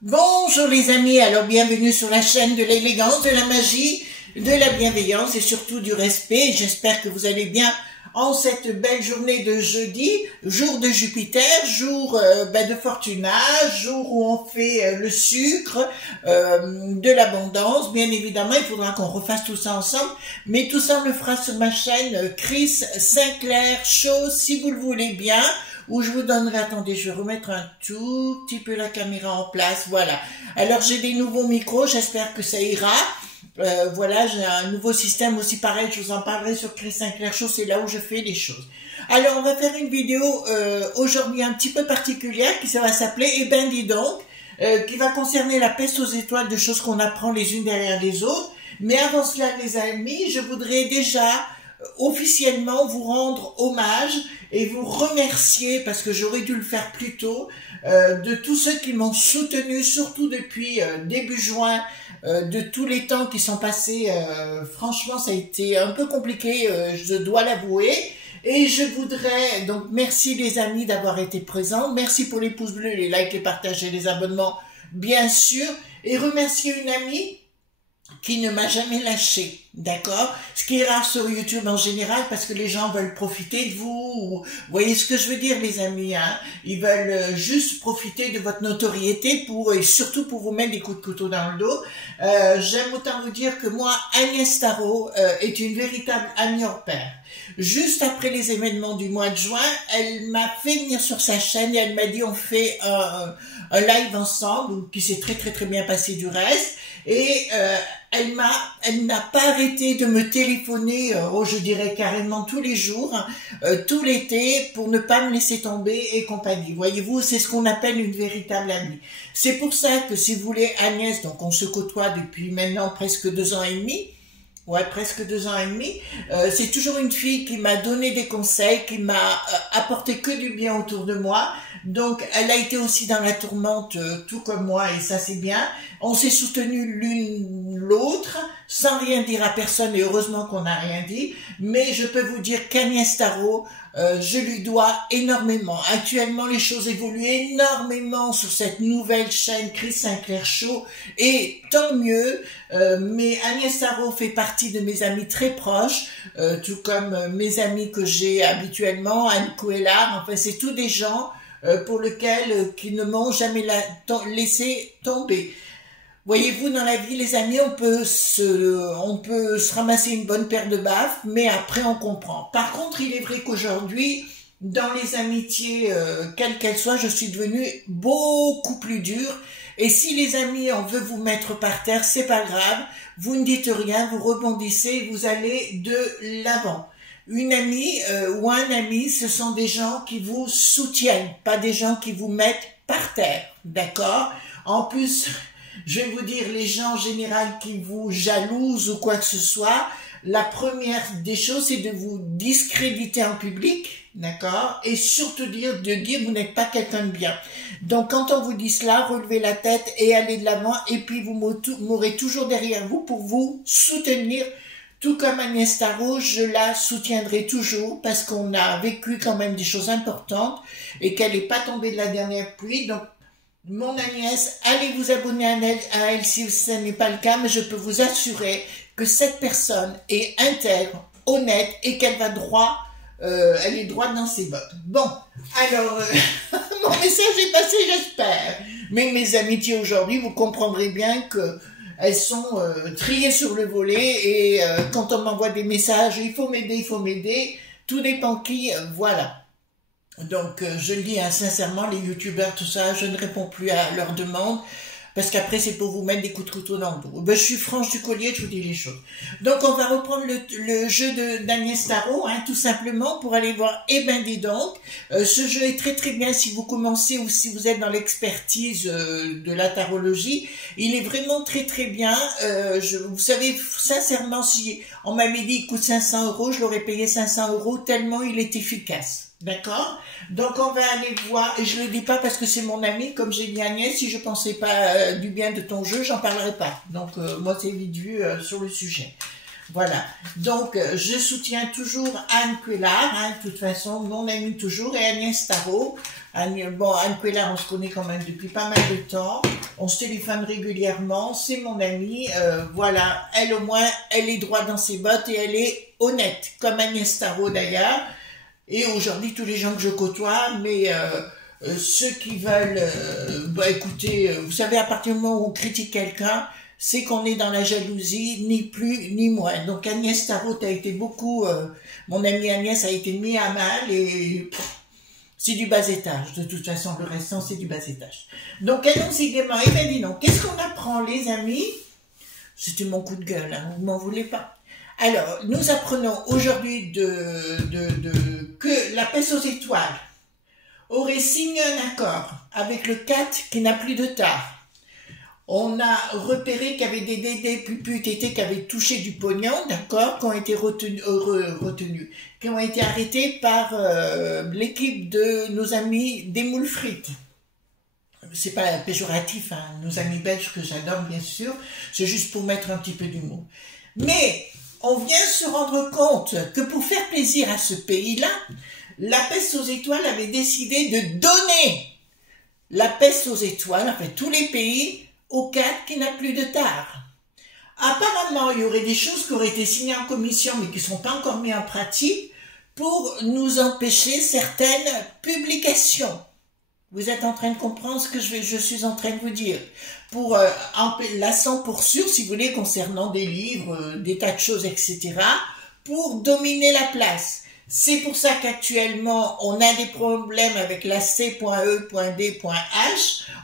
Bonjour les amis, alors bienvenue sur la chaîne de l'élégance, de la magie, de la bienveillance et surtout du respect. J'espère que vous allez bien en cette belle journée de jeudi, jour de Jupiter, jour de Fortuna, jour où on fait le sucre, de l'abondance. Bien évidemment, il faudra qu'on refasse tout ça ensemble, mais tout ça on le fera sur ma chaîne Chris Sinclair Show, si vous le voulez bien. Où je vous donnerai, attendez, je vais remettre un tout petit peu la caméra en place, voilà. Alors j'ai des nouveaux micros, j'espère que ça ira. Voilà, j'ai un nouveau système aussi pareil, je vous en parlerai sur Chris Sinclair Show, c'est là où je fais les choses. Alors on va faire une vidéo aujourd'hui un petit peu particulière qui va s'appeler Eh ben dis donc, qui va concerner la peste aux étoiles, de choses qu'on apprend les unes derrière les autres. Mais avant cela les amis, je voudrais déjà officiellement vous rendre hommage et vous remercier, parce que j'aurais dû le faire plus tôt, de tous ceux qui m'ont soutenu, surtout depuis début juin, de tous les temps qui sont passés. Franchement, ça a été un peu compliqué, je dois l'avouer. Et je voudrais, donc merci les amis d'avoir été présents, merci pour les pouces bleus, les likes, les partages et les abonnements, bien sûr, et remercier une amie qui ne m'a jamais lâché, d'accord? Ce qui est rare sur YouTube en général, parce que les gens veulent profiter de vous voyez ce que je veux dire, les amis, hein? Ils veulent juste profiter de votre notoriété et surtout pour vous mettre des coups de couteau dans le dos. J'aime autant vous dire que moi, Agnès Tarot est une véritable amie hors pair. Juste après les événements du mois de juin, elle m'a fait venir sur sa chaîne et elle m'a dit on fait un live ensemble, qui s'est très bien passé du reste. Et elle n'a pas arrêté de me téléphoner, je dirais carrément tous les jours, tout l'été, pour ne pas me laisser tomber et compagnie. Voyez-vous, c'est ce qu'on appelle une véritable amie. C'est pour ça que si vous voulez, Agnès, donc on se côtoie depuis maintenant presque 2 ans et demi, ouais, presque 2 ans et demi. C'est toujours une fille qui m'a donné des conseils, qui m'a apporté que du bien autour de moi. Donc, elle a été aussi dans la tourmente, tout comme moi, et ça c'est bien. On s'est soutenus l'une l'autre, sans rien dire à personne, et heureusement qu'on n'a rien dit. Mais je peux vous dire qu'Agnès Tarot, je lui dois énormément. Actuellement, les choses évoluent énormément sur cette nouvelle chaîne Chris Sinclair Show, et tant mieux. Mais Agnès Tarot fait partie de mes amis très proches, tout comme mes amis que j'ai habituellement, Anne Coelard, enfin c'est tous des gens pour lesquels qui ne m'ont jamais laissé tomber. Voyez-vous, dans la vie, les amis, on peut se ramasser une bonne paire de baffes, mais après on comprend. Par contre, il est vrai qu'aujourd'hui, dans les amitiés, quelles qu'elles soient, je suis devenue beaucoup plus dure. Et si les amis, on veut vous mettre par terre, c'est pas grave. Vous ne dites rien, vous rebondissez, vous allez de l'avant. Une amie ou un ami, ce sont des gens qui vous soutiennent, pas des gens qui vous mettent par terre, d'accord? En plus, je vais vous dire, les gens en général qui vous jalousent ou quoi que ce soit, la première des choses, c'est de vous discréditer en public, d'accord? Et surtout de dire que vous n'êtes pas quelqu'un de bien. Donc, quand on vous dit cela, relevez la tête et allez de l'avant, et puis vous m'aurez toujours derrière vous pour vous soutenir. Tout comme Agnès Tarot, je la soutiendrai toujours parce qu'on a vécu quand même des choses importantes et qu'elle n'est pas tombée de la dernière pluie. Donc, mon Agnès, allez vous abonner à elle si ce n'est pas le cas, mais je peux vous assurer que cette personne est intègre, honnête et qu'elle va droit, elle est droite dans ses bottes. Bon, alors, mon message est passé, j'espère. Mais mes amitiés aujourd'hui, vous comprendrez bien que elles sont triées sur le volet et quand on m'envoie des messages, il faut m'aider, tout dépend qui, voilà. Donc je le dis hein, sincèrement, les youtubeurs, tout ça, je ne réponds plus à leurs demandes parce qu'après c'est pour vous mettre des coups de couteau dans le dos. Ben, je suis franche du collier, je vous dis les choses. Donc on va reprendre le jeu d'Agnès Tarot, hein, tout simplement, pour aller voir. Eh ben dis donc, ce jeu est très très bien si vous commencez ou si vous êtes dans l'expertise de la tarologie. Il est vraiment très très bien. Vous savez, sincèrement, si on m'avait dit il coûte 500 €, je l'aurais payé 500 € tellement il est efficace. D'accord? Donc on va aller voir, et je le dis pas parce que c'est mon ami, comme j'ai dit à Agnès, si je pensais pas du bien de ton jeu, j'en parlerai pas. Donc moi c'est vite vu sur le sujet. Voilà. Donc je soutiens toujours Anne Cuéllar, hein, de toute façon, mon amie toujours, et Agnès Tarot. Anne Cuéllar, on se connaît quand même depuis pas mal de temps. On se téléphone régulièrement, c'est mon amie. Voilà, elle au moins, elle est droite dans ses bottes et elle est honnête, comme Agnès Tarot d'ailleurs. Et aujourd'hui, tous les gens que je côtoie, mais ceux qui veulent, écoutez, vous savez, à partir du moment où on critique quelqu'un, c'est qu'on est dans la jalousie, ni plus ni moins. Donc Agnès Tarot a été beaucoup, mon amie Agnès a été mise à mal et c'est du bas étage. De toute façon, le restant, c'est du bas étage. Donc allons-y gaiement. Et bien dis donc, qu'est-ce qu'on apprend les amis? C'était mon coup de gueule, hein, vous m'en voulez pas. Alors, nous apprenons aujourd'hui que la peste aux étoiles aurait signé un accord avec le 4 qui n'a plus de tard. On a repéré qu'il y avait des dédés pupus-tétés qui avaient touché du pognon, d'accord, qui ont été retenus, qui ont été arrêtés par l'équipe de nos amis des moules frites. C'est pas péjoratif, hein, nos amis belges que j'adore bien sûr, c'est juste pour mettre un petit peu d'humour. Mais on vient se rendre compte que pour faire plaisir à ce pays-là, la peste aux étoiles avait décidé de donner la peste aux étoiles, enfin tous les pays, au 4 qui n'a plus de tard. Apparemment, il y aurait des choses qui auraient été signées en commission mais qui ne sont pas encore mises en pratique pour nous empêcher certaines publications. Vous êtes en train de comprendre ce que je suis en train de vous dire. Pour la 100% sûr, si vous voulez, concernant des livres, des tas de choses, etc., pour dominer la place. C'est pour ça qu'actuellement, on a des problèmes avec la C.E.D.H,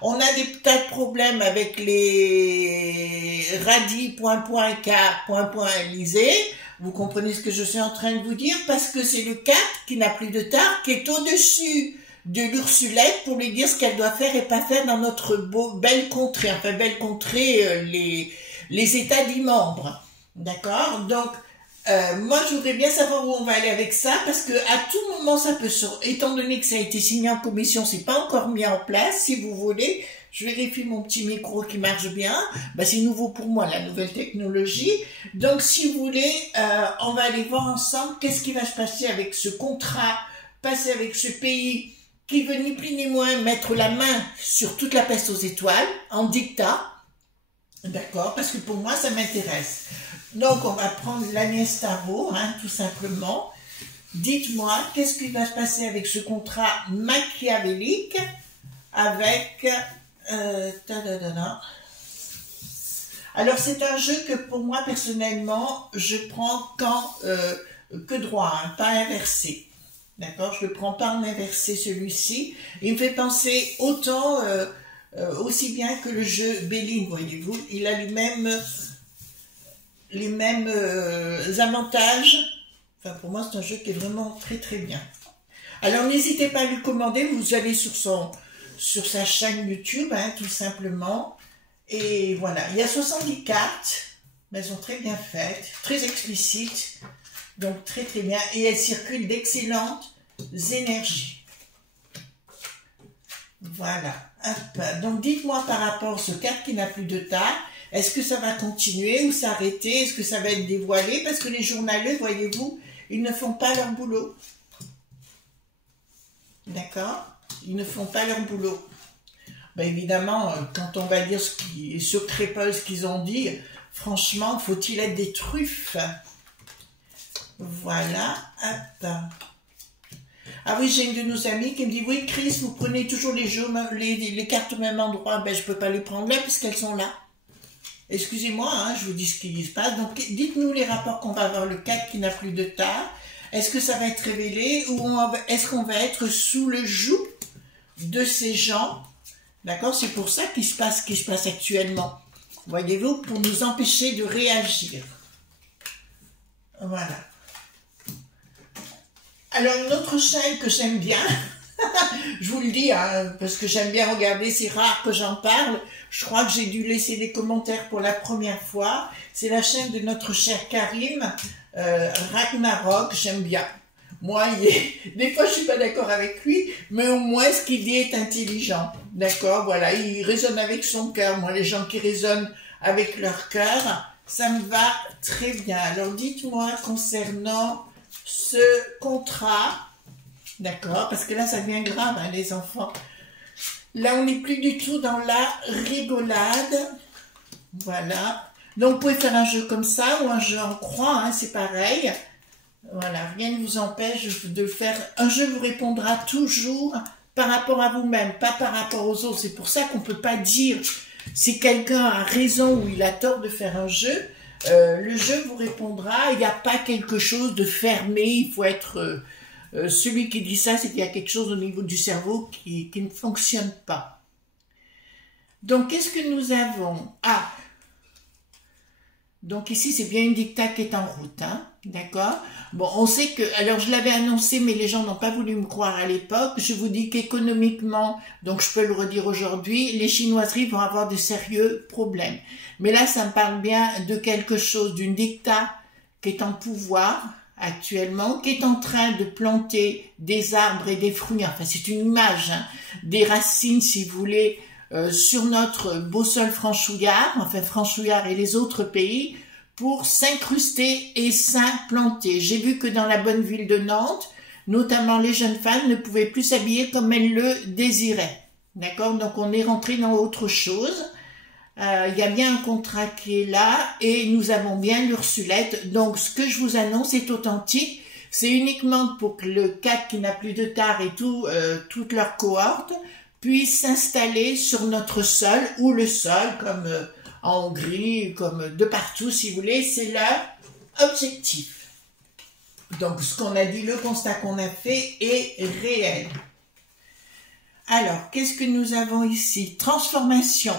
on a des tas de problèmes avec les radis.K.Lisée. Vous comprenez ce que je suis en train de vous dire? Parce que c'est le 4 qui n'a plus de tard, qui est au-dessus de l'Ursulette pour lui dire ce qu'elle doit faire et pas faire dans notre belle contrée, enfin belle contrée, les États dits membres. D'accord? Donc, moi je voudrais bien savoir où on va aller avec ça, parce que à tout moment ça peut se... Étant donné que ça a été signé en commission, c'est pas encore mis en place, si vous voulez, je vérifie mon petit micro qui marche bien, c'est nouveau pour moi, la nouvelle technologie. Donc si vous voulez, on va aller voir ensemble qu'est-ce qui va se passer avec ce contrat, passer avec ce pays qui veut ni plus ni moins mettre la main sur toute la peste aux étoiles, en dictat, d'accord, parce que pour moi, ça m'intéresse. Donc, on va prendre l'Agnès Tarot, hein, tout simplement. Dites-moi, qu'est-ce qui va se passer avec ce contrat machiavélique, avec... Alors, c'est un jeu que, pour moi, personnellement, je prends quand... que droit, hein, pas inversé. D'accord, je le prends pas en inversé celui-ci. Il me fait penser autant, aussi bien que le jeu Béline, voyez-vous. Il a les mêmes avantages. Enfin, pour moi, c'est un jeu qui est vraiment très très bien. Alors, n'hésitez pas à lui commander. Vous allez sur sa chaîne YouTube, hein, tout simplement. Et voilà, il y a 70 cartes, mais elles sont très bien faites, très explicites. Donc très très bien, et elle circule d'excellentes énergies. Voilà. Hop. Donc dites-moi par rapport à ce 4 qui n'a plus de tard, est-ce que ça va continuer ou s'arrêter? Est-ce que ça va être dévoilé? Parce que les journaleux, voyez-vous, ils ne font pas leur boulot. D'accord? Ils ne font pas leur boulot. Évidemment, quand on va dire ce qui est secret pas ce qu'ils ont dit, franchement, faut-il être des truffes? Voilà, hop. Ah oui, j'ai une de nos amies qui me dit, oui, Chris, vous prenez toujours les cartes au même endroit. Je peux pas les prendre là puisqu'elles sont là. Excusez-moi, hein, je vous dis ce qui se passe. Donc, dites-nous les rapports qu'on va avoir, le 4 qui n'a plus de tard. Est-ce que ça va être révélé ou est-ce qu'on va être sous le joug de ces gens D'accord? C'est pour ça qu'il se passe ce qui se passe actuellement. Voyez-vous, pour nous empêcher de réagir. Voilà. Alors, une autre chaîne que j'aime bien, je vous le dis, hein, parce que j'aime bien regarder, c'est rare que j'en parle. Je crois que j'ai dû laisser des commentaires pour la première fois. C'est la chaîne de notre cher Karim, Ragnarok, j'aime bien. Moi, des fois, je suis pas d'accord avec lui, mais au moins, ce qu'il dit est intelligent. D'accord? Voilà, il raisonne avec son cœur. Moi, les gens qui raisonnent avec leur cœur, ça me va très bien. Alors, dites-moi concernant ce contrat, d'accord? Parce que là, ça devient grave, hein, les enfants. Là, on n'est plus du tout dans la rigolade. Voilà. Donc, vous pouvez faire un jeu comme ça ou un jeu en croix, hein, c'est pareil. Voilà, rien ne vous empêche de faire. Un jeu vous répondra toujours par rapport à vous-même, pas par rapport aux autres. C'est pour ça qu'on ne peut pas dire si quelqu'un a raison ou il a tort de faire un jeu. Le jeu vous répondra, il n'y a pas quelque chose de fermé, il faut être... celui qui dit ça, c'est qu'il y a quelque chose au niveau du cerveau qui ne fonctionne pas. Donc, qu'est-ce que nous avons? Ah, donc ici, c'est bien une dicta qui est en route, hein, d'accord? Bon, on sait que, alors je l'avais annoncé, mais les gens n'ont pas voulu me croire à l'époque. Je vous dis qu'économiquement, donc je peux le redire aujourd'hui, les chinoiseries vont avoir de sérieux problèmes. Mais là, ça me parle bien de quelque chose, d'une dicta qui est en pouvoir actuellement, qui est en train de planter des arbres et des fruits, enfin c'est une image, hein, des racines, si vous voulez, sur notre beau sol franchouillard, enfin franchouillard et les autres pays, pour s'incruster et s'implanter. J'ai vu que dans la bonne ville de Nantes, notamment les jeunes femmes ne pouvaient plus s'habiller comme elles le désiraient. D'accord? Donc on est rentré dans autre chose. Il y a bien un contrat qui est là et nous avons bien l'Ursulette. Donc ce que je vous annonce est authentique. C'est uniquement pour que le CAC qui n'a plus de tard et toute leur cohorte puisse s'installer sur notre sol ou le sol comme en Hongrie, comme de partout si vous voulez. C'est leur objectif. Donc ce qu'on a dit, le constat qu'on a fait est réel. Alors, qu'est-ce que nous avons ici? Transformation.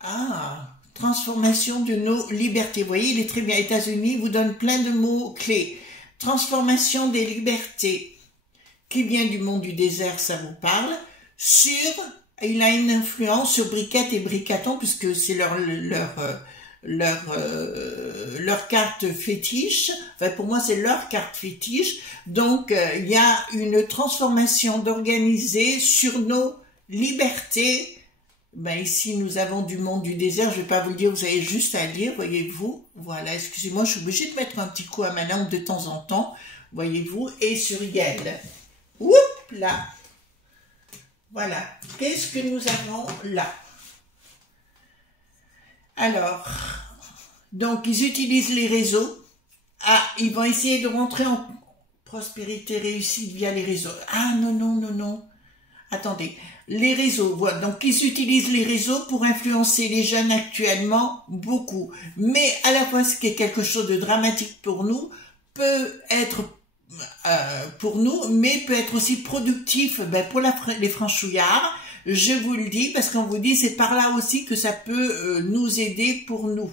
Ah, transformation de nos libertés. Vous voyez, il est très bien. États-Unis vous donne plein de mots clés. Transformation des libertés. Qui vient du monde du désert, ça vous parle. Il a une influence sur Briquette et Bricaton, puisque c'est leur carte fétiche. Enfin, pour moi, c'est leur carte fétiche. Donc, il y a une transformation d'organiser sur nos libertés. Ben, ici, nous avons du monde du désert. Je ne vais pas vous le dire, vous avez juste à lire, voyez-vous. Voilà, excusez-moi, je suis obligée de mettre un petit coup à ma langue de temps en temps, voyez-vous. Et sur Yel. Oups, là. Voilà. Qu'est-ce que nous avons là? Alors, donc, ils utilisent les réseaux. Ah, ils vont essayer de rentrer en prospérité réussie via les réseaux. Ah, non, non, non, non. Attendez. Les réseaux, voilà. Donc, ils utilisent les réseaux pour influencer les jeunes actuellement, beaucoup. Mais à la fois, ce qui est quelque chose de dramatique pour nous, peut être pour nous, mais peut être aussi productif pour les franchouillards. Je vous le dis, parce qu'on vous dit, c'est par là aussi que ça peut nous aider pour nous.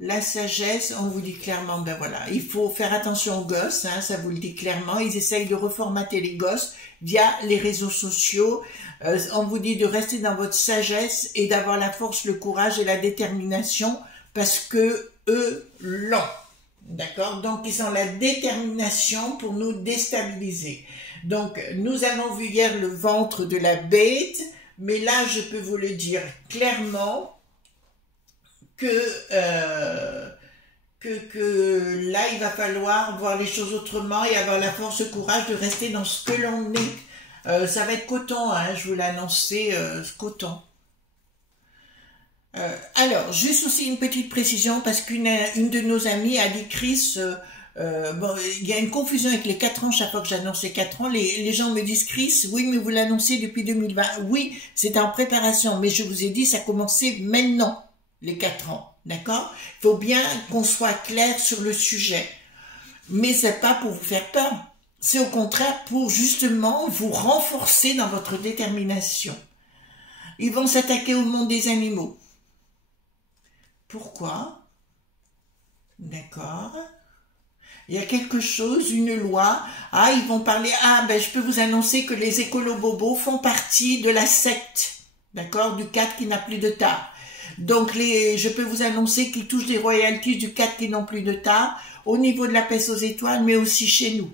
La sagesse, on vous dit clairement, ben voilà, il faut faire attention aux gosses, hein, ça vous le dit clairement. Ils essayent de reformater les gosses via les réseaux sociaux. On vous dit de rester dans votre sagesse et d'avoir la force, le courage et la détermination, parce que eux l'ont. D'accord? Donc, ils ont la détermination pour nous déstabiliser. Donc, nous avons vu hier le ventre de la bête, mais là, je peux vous le dire clairement que là, il va falloir voir les choses autrement et avoir la force, le courage de rester dans ce que l'on est. Ça va être coton, hein, je vous l'ai annoncé, coton. Alors, juste aussi une petite précision, parce qu'une de nos amies a dit, Chris, bon, il y a une confusion avec les 4 ans, chaque fois que j'annonce les 4 ans, les gens me disent, Chris, oui, mais vous l'annoncez depuis 2020. Oui, c'est en préparation, mais je vous ai dit, ça commençait maintenant, les 4 ans, d'accord? Il faut bien qu'on soit clair sur le sujet. Mais c'est pas pour vous faire peur. c'est au contraire pour justement vous renforcer dans votre détermination. Ils vont s'attaquer au monde des animaux. Pourquoi? D'accord. Il y a quelque chose, une loi. Ah, ils vont parler. Ah, ben, je peux vous annoncer que les écolo-bobos font partie de la secte. D'accord? Du 4 qui n'a plus de tard. Donc, je peux vous annoncer qu'ils touchent des royalties du 4 qui n'ont plus de tard, au niveau de la peste aux étoiles, mais aussi chez nous.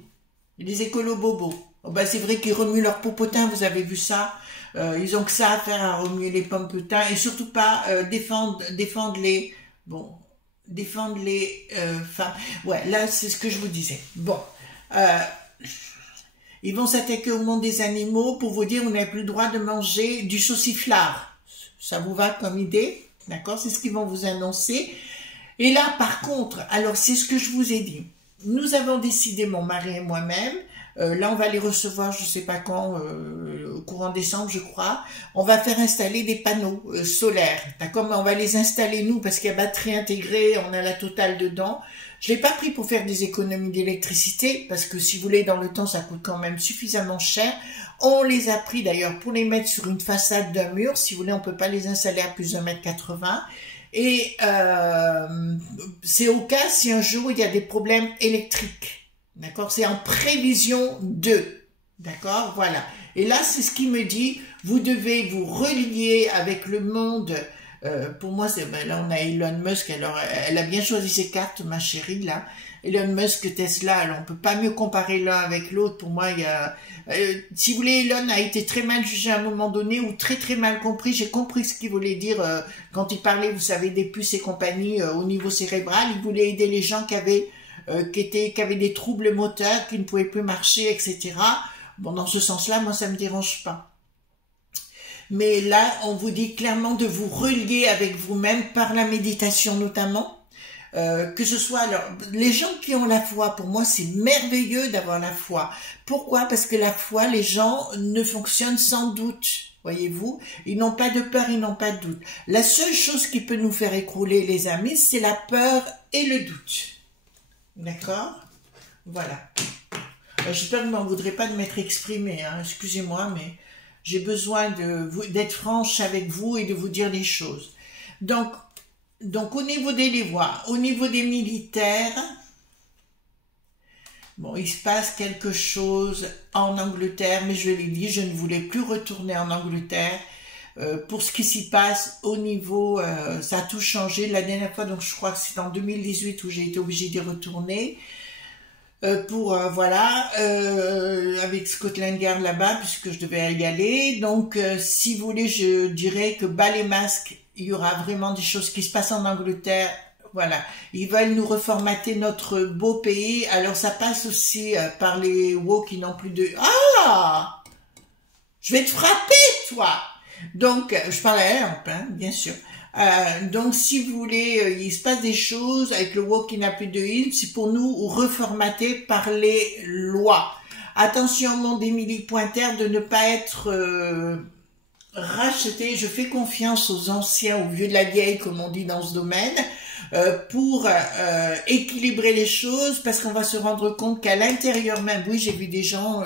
Les écolo-bobos. Oh, ben, c'est vrai qu'ils remuent leur popotin, vous avez vu ça? Ils ont que ça à faire à remuer les pompotins et surtout pas défendre les femmes. Ouais, là c'est ce que je vous disais. Bon, ils vont s'attaquer au monde des animaux pour vous dire vous n'avez plus le droit de manger du sauciflard. Ça vous va comme idée? D'accord? C'est ce qu'ils vont vous annoncer. Et là, par contre, alors c'est ce que je vous ai dit. Nous avons décidé, mon mari et moi-même, là on va les recevoir, je sais pas quand, au courant décembre je crois, on va faire installer des panneaux solaires, d'accord, mais on va les installer nous parce qu'il y a batterie intégrée, on a la totale dedans. Je l'ai pas pris pour faire des économies d'électricité, parce que si vous voulez, dans le temps ça coûte quand même suffisamment cher. On les a pris d'ailleurs pour les mettre sur une façade d'un mur, si vous voulez on peut pas les installer à plus d'1,80 m. Et c'est au cas si un jour il y a des problèmes électriques. D'accord? C'est en prévision de. D'accord? Voilà. Et là, c'est ce qui me dit, vous devez vous relier avec le monde. Pour moi, ben là, on a Elon Musk. Alors, elle a bien choisi ses cartes, ma chérie, là. Elon Musk, Tesla. Alors, on peut pas mieux comparer l'un avec l'autre. Pour moi, il y a... si vous voulez, Elon a été très mal jugé à un moment donné ou très très mal compris. J'ai compris ce qu'il voulait dire quand il parlait, vous savez, des puces et compagnie au niveau cérébral. Il voulait aider les gens qui avaient des troubles moteurs, qui ne pouvaient plus marcher, etc. Bon, dans ce sens-là, moi, ça me dérange pas. Mais là, on vous dit clairement de vous relier avec vous-même par la méditation notamment. Que ce soit, alors, les gens qui ont la foi, pour moi, c'est merveilleux d'avoir la foi. Pourquoi? Parce que la foi, les gens ne fonctionnent sans doute. Voyez-vous, ils n'ont pas de peur, ils n'ont pas de doute. La seule chose qui peut nous faire écrouler, les amis, c'est la peur et le doute. D'accord? Voilà. J'espère que vous m'en voudrez pas de m'être exprimé, hein. Excusez-moi, mais j'ai besoin d'être franche avec vous et de vous dire les choses. Donc au niveau des Lévois, au niveau des militaires, bon, il se passe quelque chose en Angleterre, mais je l'ai dit, je ne voulais plus retourner en Angleterre. Pour ce qui s'y passe au niveau, ça a tout changé. La dernière fois, donc je crois que c'est en 2018 où j'ai été obligée d'y retourner. Voilà, avec Scotland Yard là-bas, puisque je devais y aller. Donc, si vous voulez, je dirais que bas les masques, il y aura vraiment des choses qui se passent en Angleterre. Voilà, ils veulent nous reformater notre beau pays. Alors, ça passe aussi par les woke qui n'ont plus de... Ah! Je vais te frapper, toi! Donc, je parle à elle en plein, bien sûr. Donc, si vous voulez, il se passe des choses avec le woke qui n'a plus de il, c'est pour nous reformater par les lois. Attention, mon Émilie Pointer, de ne pas être racheté. Je fais confiance aux anciens, aux vieux de la vieille, comme on dit dans ce domaine, pour équilibrer les choses, parce qu'on va se rendre compte qu'à l'intérieur même, oui, j'ai vu des gens...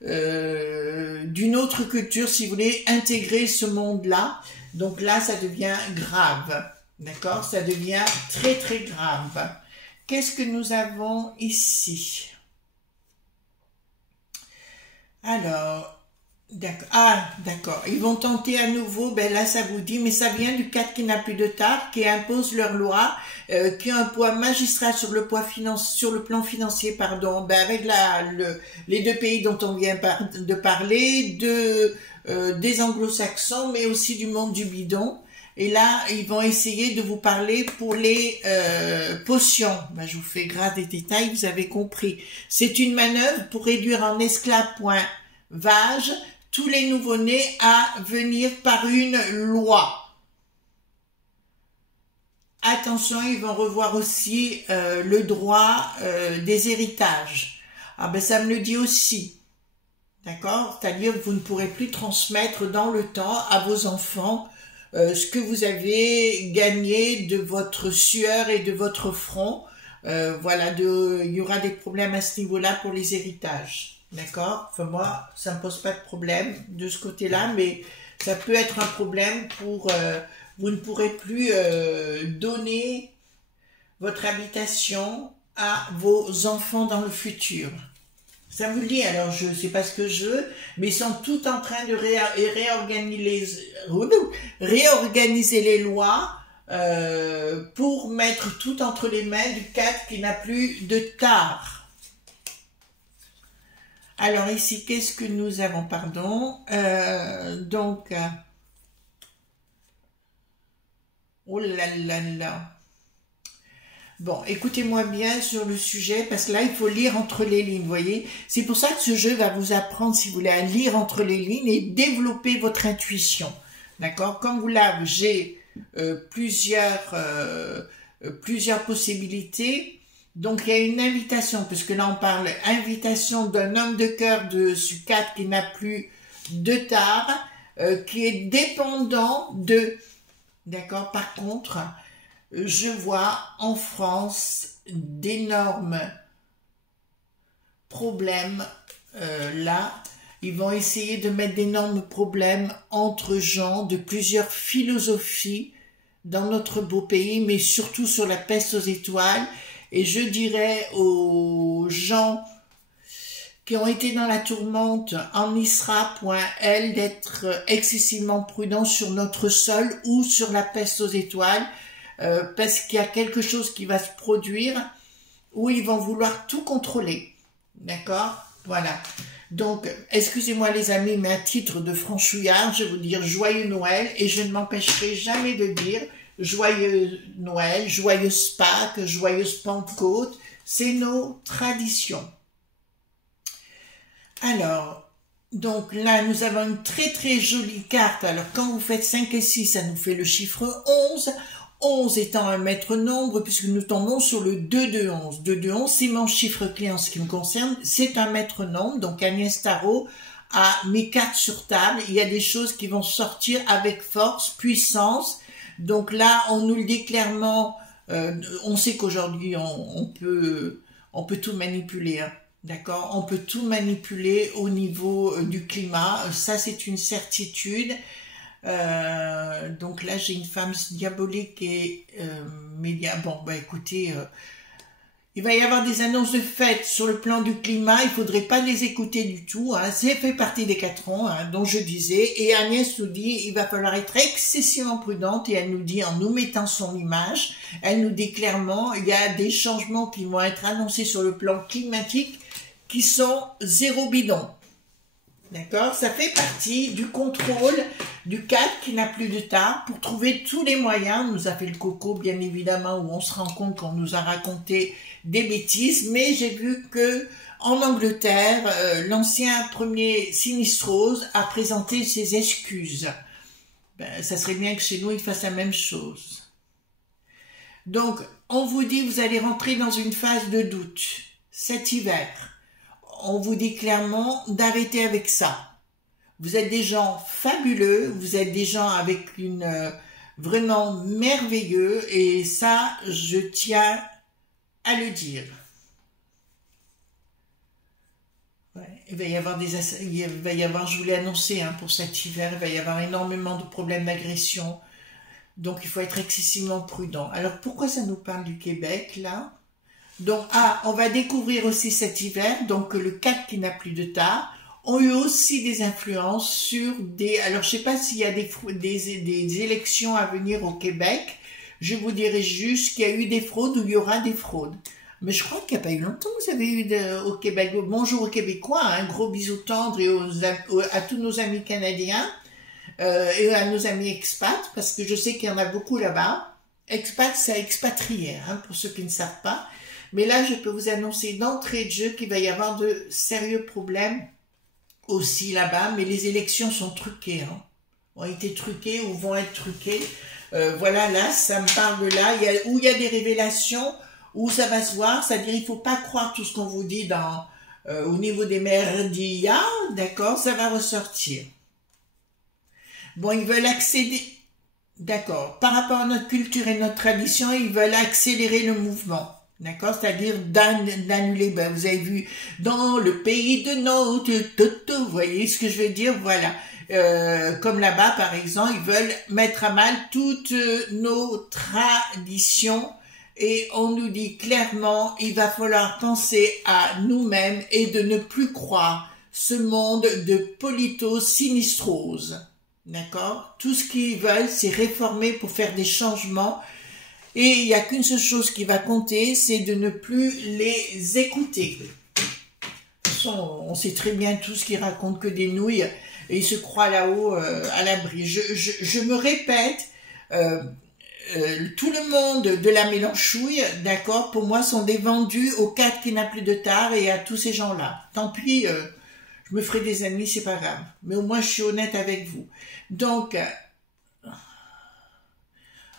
d'une autre culture, si vous voulez, intégrer ce monde-là. Donc là, ça devient grave. D'accord? Ça devient très, très grave. Qu'est-ce que nous avons ici? Alors, d'accord. Ah, d'accord. Ils vont tenter à nouveau, ben là, ça vous dit, mais ça vient du 4 qui n'a plus de tard, qui impose leur loi, qui a un poids magistral sur le plan financier, pardon, ben avec les deux pays dont on vient de parler, des anglo-saxons, mais aussi du monde du bidon. Et là, ils vont essayer de vous parler pour les potions. Ben, je vous fais grâce des détails, vous avez compris. C'est une manœuvre pour réduire en esclavage tous les nouveau-nés à venir par une loi. Attention, ils vont revoir aussi le droit des héritages. Ah ben ça me le dit aussi. D'accord? C'est-à-dire que vous ne pourrez plus transmettre dans le temps à vos enfants ce que vous avez gagné de votre sueur et de votre front. Voilà, il y aura des problèmes à ce niveau-là pour les héritages. D'accord? Enfin, moi, ça me pose pas de problème de ce côté-là, mais ça peut être un problème pour... vous ne pourrez plus donner votre habitation à vos enfants dans le futur. Ça vous dit, alors je ne sais pas ce que je veux, mais ils sont tout en train de réorganiser les lois pour mettre tout entre les mains du cadre qui n'a plus de tard. Alors ici, qu'est-ce que nous avons, pardon, donc, oh là là là. Bon, écoutez-moi bien sur le sujet, parce que là, il faut lire entre les lignes, vous voyez. C'est pour ça que ce jeu va vous apprendre, si vous voulez, à lire entre les lignes et développer votre intuition. D'accord? Comme vous l'avez, j'ai plusieurs possibilités. Donc, il y a une invitation, puisque là, on parle invitation d'un homme de cœur de ce 4 qui n'a plus de tard, qui est dépendant de... D'accord? Par contre... je vois en France d'énormes problèmes là. Ils vont essayer de mettre d'énormes problèmes entre gens de plusieurs philosophies dans notre beau pays, mais surtout sur la peste aux étoiles. Et je dirais aux gens qui ont été dans la tourmente en Isra.l d'être excessivement prudents sur notre sol ou sur la peste aux étoiles. Parce qu'il y a quelque chose qui va se produire où ils vont vouloir tout contrôler. D'accord? Voilà. Donc, excusez-moi les amis, mais à titre de franchouillard, je vais vous dire joyeux Noël et je ne m'empêcherai jamais de dire joyeux Noël, joyeuse Pâques, joyeuse Pentecôte. C'est nos traditions. Alors, donc là, nous avons une très très jolie carte. Alors, quand vous faites 5 et 6, ça nous fait le chiffre 11. 11 étant un maître nombre, puisque nous tombons sur le 2 de 11. 2 de 11, c'est mon chiffre clé en ce qui me concerne. C'est un maître nombre. Donc, Agnès Tarot a mes cartes sur table. Il y a des choses qui vont sortir avec force, puissance. Donc là, on nous le dit clairement. On sait qu'aujourd'hui, on peut tout manipuler. Hein. D'accord? On peut tout manipuler au niveau du climat. Ça, c'est une certitude. Donc là j'ai une femme diabolique et média. Bon bah écoutez, il va y avoir des annonces de fête sur le plan du climat, il faudrait pas les écouter du tout, hein. C'est fait partie des 4 ans hein, dont je disais, et Agnès nous dit il va falloir être excessivement prudente, et elle nous dit en nous mettant son image, elle nous dit clairement il y a des changements qui vont être annoncés sur le plan climatique qui sont zéro bidon. D'accord? Ça fait partie du contrôle du 4 qui n'a plus de tard pour trouver tous les moyens. On nous a fait le coco, bien évidemment, où on se rend compte qu'on nous a raconté des bêtises. Mais j'ai vu que en Angleterre, l'ancien premier Sinistrose a présenté ses excuses. Ben, ça serait bien que chez nous, il fasse la même chose. Donc, on vous dit, vous allez rentrer dans une phase de doute cet hiver. On vous dit clairement d'arrêter avec ça. Vous êtes des gens fabuleux, vous êtes des gens avec une vraiment merveilleux et ça, je tiens à le dire. Ouais, il va y avoir je vous l'ai annoncé hein, pour cet hiver, il va y avoir énormément de problèmes d'agression. Donc il faut être excessivement prudent. Alors pourquoi ça nous parle du Québec là? Donc, on va découvrir aussi cet hiver, donc le 4 qui n'a plus de tard, ont eu aussi des influences sur des... Alors, je ne sais pas s'il y a des élections à venir au Québec, je vous dirai juste qu'il y a eu des fraudes ou il y aura des fraudes. Mais je crois qu'il n'y a pas eu longtemps que vous avez eu au Québec. Bonjour aux Québécois, un gros bisou tendre et à tous nos amis canadiens et à nos amis expats, parce que je sais qu'il y en a beaucoup là-bas. Expat, c'est expatrié, hein, pour ceux qui ne savent pas. Mais là, je peux vous annoncer d'entrée de jeu qu'il va y avoir de sérieux problèmes aussi là-bas. Mais les élections sont truquées, hein. Ont été truquées ou vont être truquées. Voilà, là, ça me parle de là. Où il y a des révélations, où ça va se voir. C'est-à-dire, il ne faut pas croire tout ce qu'on vous dit au niveau des merdias. D'accord, ça va ressortir. Bon, ils veulent accéder... D'accord. Par rapport à notre culture et notre tradition, ils veulent accélérer le mouvement. D'accord, c'est-à-dire d'annuler. Ben, vous avez vu dans le pays de Nantes, vous voyez ce que je veux dire, voilà. Comme là-bas, par exemple, ils veulent mettre à mal toutes nos traditions. Et on nous dit clairement, il va falloir penser à nous-mêmes et de ne plus croire ce monde de polito-sinistrose. D'accord? Tout ce qu'ils veulent, c'est réformer pour faire des changements. Et il n'y a qu'une seule chose qui va compter, c'est de ne plus les écouter. De toute façon, on sait très bien tout ce qu'ils racontent que des nouilles. Et ils se croient là-haut à l'abri. Je me répète, tout le monde de la Mélenchouille, d'accord, pour moi, sont des vendus au cadre qui n'a plus de tard et à tous ces gens-là. Tant pis, je me ferai des ennemis, c'est pas grave. Mais au moins, je suis honnête avec vous. Donc,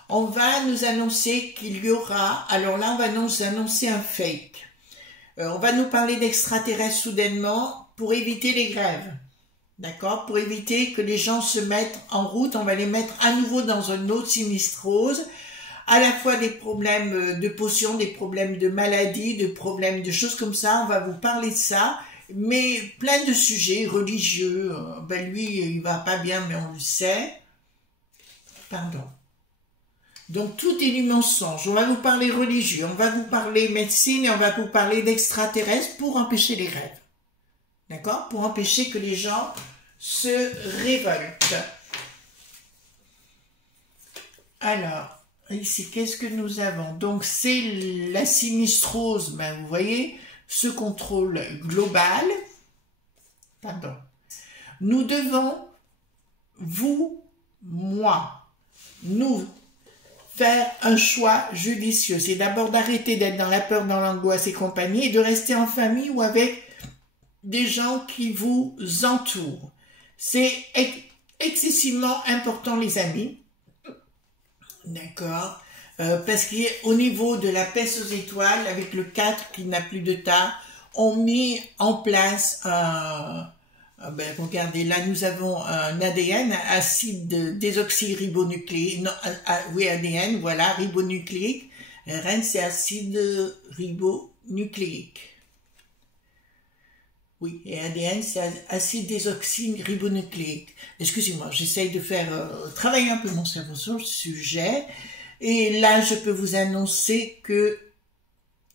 on va nous annoncer qu'il y aura, alors là, on va nous annoncer un fake. On va nous parler d'extraterrestres soudainement pour éviter les grèves. D'accord? Pour éviter que les gens se mettent en route, on va les mettre à nouveau dans une autre sinistrose, à la fois des problèmes de potions, des problèmes de maladies, de problèmes de choses comme ça, on va vous parler de ça, mais plein de sujets religieux, ben lui, il va pas bien, mais on le sait. Pardon. Donc tout est du mensonge, on va vous parler religieux, on va vous parler médecine et on va vous parler d'extraterrestres pour empêcher les grèves. D'accord? Pour empêcher que les gens se révoltent. Alors, ici, qu'est-ce que nous avons? Donc, c'est la sinistrose, ben, vous voyez, ce contrôle global. Pardon. Nous devons, vous, moi, nous, faire un choix judicieux. C'est d'abord d'arrêter d'être dans la peur, dans l'angoisse et compagnie, et de rester en famille ou avec des gens qui vous entourent. C'est excessivement important, les amis. D'accord? Parce qu'au niveau de la peste aux étoiles, avec le 4 qui n'a plus de tas, on met en place ben, regardez, là nous avons un ADN, acide désoxyribonucléique, non, oui, ADN, voilà, ribonucléique. RN, c'est acide ribonucléique. Oui, et ADN, c'est acide désoxyribonucléique. Excusez-moi, j'essaye de faire travailler un peu mon cerveau sur le sujet. Et là, je peux vous annoncer que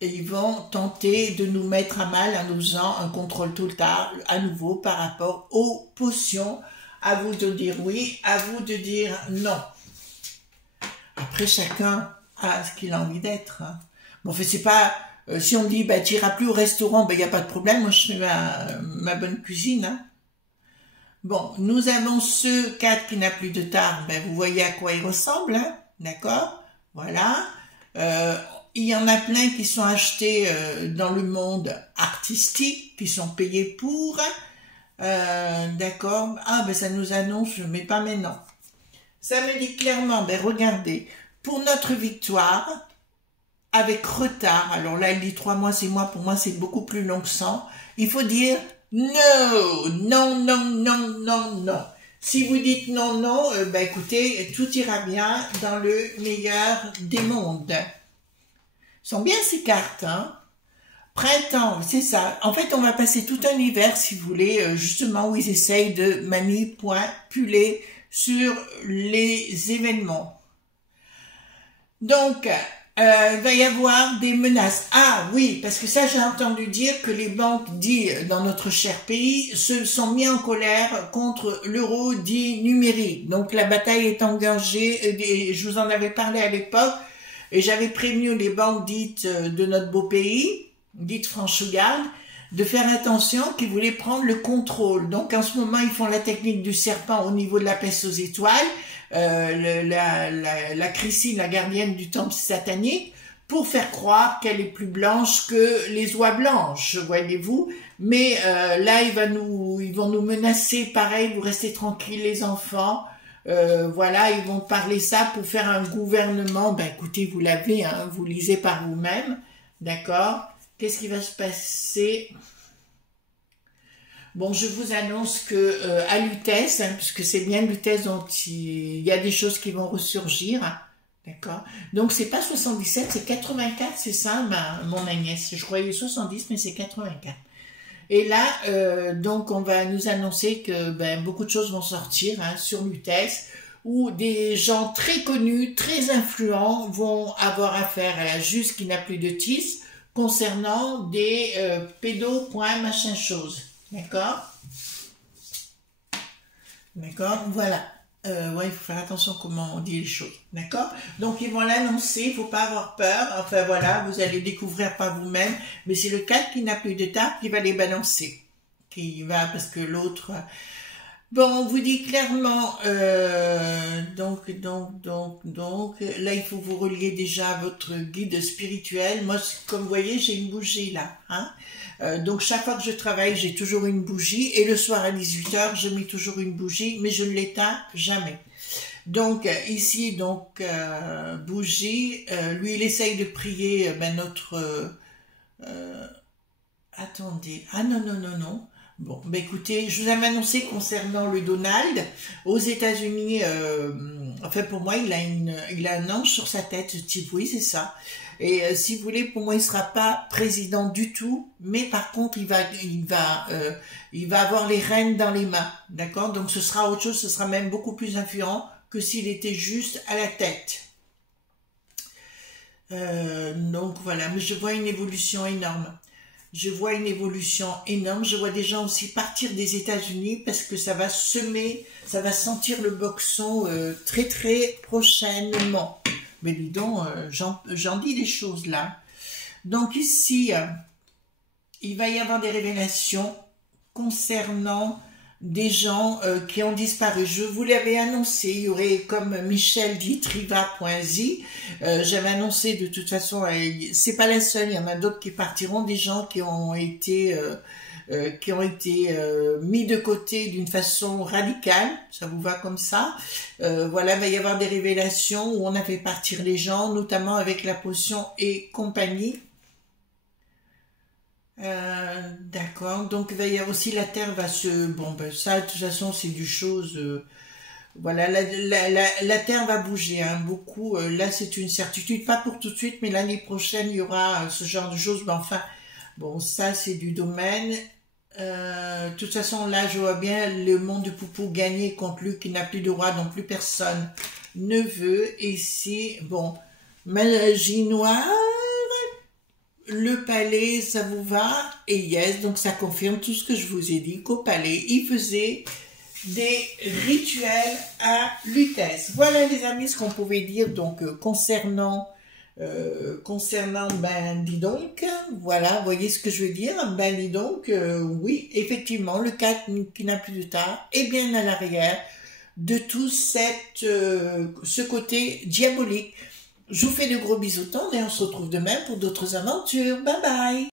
ils vont tenter de nous mettre à mal en nous faisant un contrôle tout le temps, à nouveau, par rapport aux potions. À vous de dire oui, à vous de dire non. Après, chacun a ce qu'il a envie d'être. Hein. Bon, en fait, c'est pas... si on me dit, bah, tu iras plus au restaurant, ben, il n'y a pas de problème, moi, je fais ma bonne cuisine. Hein. Bon, nous avons ce 4 qui n'a plus de tard, ben, vous voyez à quoi il ressemble, hein, d'accord? Voilà. Il y en a plein qui sont achetés dans le monde artistique, qui sont payés pour, d'accord? Ah, ben, ça nous annonce, mais pas maintenant. Ça me dit clairement, ben, regardez, pour notre victoire, avec retard, alors là il dit 3 mois, 6 mois, pour moi c'est beaucoup plus long que 100, il faut dire non, non, non, non, non, non. Si vous dites non, non, ben écoutez, tout ira bien dans le meilleur des mondes. Sont bien ces cartes, hein. Printemps, c'est ça. En fait, on va passer tout un hiver, si vous voulez, justement où ils essayent de manipuler sur les événements. Donc, il va y avoir des menaces. Ah oui, parce que ça j'ai entendu dire que les banques dit dans notre cher pays se sont mis en colère contre l'euro dit numérique. Donc la bataille est engagée, je vous en avais parlé à l'époque, et j'avais prévenu les banques dites de notre beau pays, dites Franche-Garde, de faire attention qu'ils voulaient prendre le contrôle. Donc en ce moment ils font la technique du serpent au niveau de la peste aux étoiles, la Christine, la gardienne du temple satanique, pour faire croire qu'elle est plus blanche que les oies blanches, voyez-vous. Mais là, ils vont nous menacer, pareil, vous restez tranquilles les enfants. Voilà, ils vont parler ça pour faire un gouvernement. Ben écoutez, vous l'avez, hein, vous lisez par vous-même, d'accord? Qu'est-ce qui va se passer? Bon, je vous annonce que à l'UTES, hein, puisque c'est bien l'UTES dont il y a des choses qui vont ressurgir, hein, D'accord? Donc, c'est pas 77, c'est 84, c'est ça, mon Agnès. Je croyais 70, mais c'est 84. Et là, donc, on va nous annoncer que beaucoup de choses vont sortir hein, sur Lutèce, où des gens très connus, très influents vont avoir affaire à la juge qui n'a plus de titre concernant des machin chose. D'accord? D'accord? Voilà. Ouais, il faut faire attention comment on dit les choses, d'accord? Donc ils vont l'annoncer, il faut pas avoir peur. Enfin voilà, vous allez découvrir par vous-même. Mais c'est le 4 qui n'a plus de table qui va les balancer, qui va parce que l'autre. Bon, on vous dit clairement. Donc, là il faut vous relier déjà à votre guide spirituel. Moi, comme vous voyez, j'ai une bougie là, hein. Donc chaque fois que je travaille, j'ai toujours une bougie et le soir à 18h, je mets toujours une bougie, mais je ne l'éteins jamais. Donc ici, bougie, lui il essaye de prier notre... attendez, ah non. Bon, écoutez, je vous avais annoncé concernant le Donald, aux États-Unis, enfin pour moi, il a un ange sur sa tête, ce type, oui, c'est ça. Et si vous voulez, pour moi, il sera pas président du tout, mais par contre, il va avoir les rênes dans les mains, d'accord? Donc, ce sera autre chose, ce sera même beaucoup plus influent que s'il était juste à la tête. Donc, voilà, mais je vois une évolution énorme. Je vois une évolution énorme. Je vois des gens aussi partir des États-Unis parce que ça va semer, ça va sentir le boxon très, très prochainement. Mais dis donc, j'en dis des choses là. Donc ici, il va y avoir des révélations concernant des gens qui ont disparu. Je vous l'avais annoncé, il y aurait comme Michel dit Triva.zi. J'avais annoncé de toute façon, c'est pas la seule, il y en a d'autres qui partiront, des gens qui ont été mis de côté d'une façon radicale, ça vous va comme ça. Voilà, il va y avoir des révélations où on a fait partir les gens, notamment avec la potion et compagnie. D'accord, donc il va y avoir aussi la Terre va se... Bon, ça, de toute façon, c'est du chose... voilà, la Terre va bouger, hein, beaucoup. Là, c'est une certitude, pas pour tout de suite, mais l'année prochaine, il y aura ce genre de choses. Mais enfin, bon, ça, c'est du domaine. De toute façon, là, je vois bien le monde de Poupou gagner contre lui, qui n'a plus de roi, donc plus personne ne veut. Et ici, bon, magie noire, le palais, ça vous va? Et yes, donc ça confirme tout ce que je vous ai dit, qu'au palais, il faisait des rituels à Lutèce. Voilà les amis, ce qu'on pouvait dire donc concernant, dis donc, voilà, vous voyez ce que je veux dire, dis donc, oui, effectivement, le 4 qui n'a plus de tard est bien à l'arrière de tout ce côté diabolique. Je vous fais de gros bisous tendres et on se retrouve demain pour d'autres aventures. Bye bye!